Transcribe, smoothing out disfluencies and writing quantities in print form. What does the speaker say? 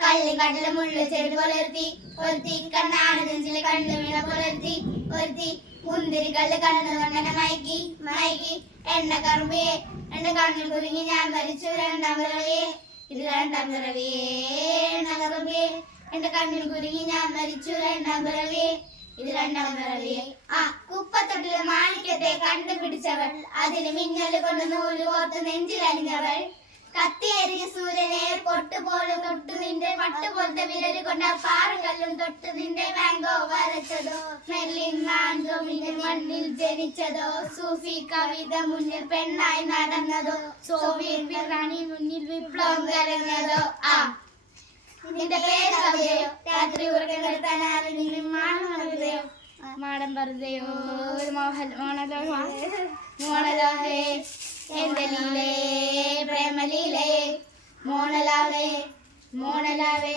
കള്ളിക്കട്ടിലെ മുള്ള ചെടി പുലർത്തി ഒരുത്തി കണ്ണാണ് നെഞ്ചിലെ കണ്ണു വീണ പുലർത്തി ഒരുത്തി മുന്തിരി കള്ള് കണ്ണു കൊണ്ടനെ മയക്കി മയക്കി എണ്ണ കറുമ്പിയെ എന്റെ കണ്ണിൽ കുരുങ്ങി ഞാൻ മരിച്ചു രണ്ടാം പിറവിയെ ഇത് രണ്ടാം പിറവിയെ എണ്ണ കറുമ്പിയെ എന്റെ കണ്ണിൽ കുരുങ്ങി ഞാൻ മരിച്ചു രണ്ടാം പിറവിയെ ഇത് രണ്ടാം പിറവിയെ ആ കുപ്പത്തൊട്ടിലെ മാണിക്യത്തെ കണ്ടുപിടിച്ചവൾ അതിന് മിന്നല് കൊണ്ട് നൂല് കോർത്ത് നെഞ്ചിലണിഞ്ഞവൾ കത്തിയേറിയ സൂര്യനെ പൊട്ടുപോലും തൊട്ടു നിന്റെ പട്ടുപോലത്തെ വിരല് കൊണ്ട് പാറകല്ലും തൊട്ട് നിന്റെ മാംഗോ വരച്ചതോ മെർലിൻ മാൻഡോമിന്റെ മണ്ണിൽ ജനിച്ചതോ സൂഫി കവിത മുന്നിൽ പെണ്ണായി നടന്നതോ സോവിയറ്റ് റാണി മുന്നിൽ വിപ്ലവം കരഞ്ഞതോ ആ നിന്റെ പേര് കവിതയോ രാത്രി ഉറക്കം കെടുത്താനാണ് നിന്നെ മാടം മാടം വെറുതെയോ മോണലോഹേ എന്റെ ലീലേ പ്രേമലീലേ മോണലാവേ മോണലാവേ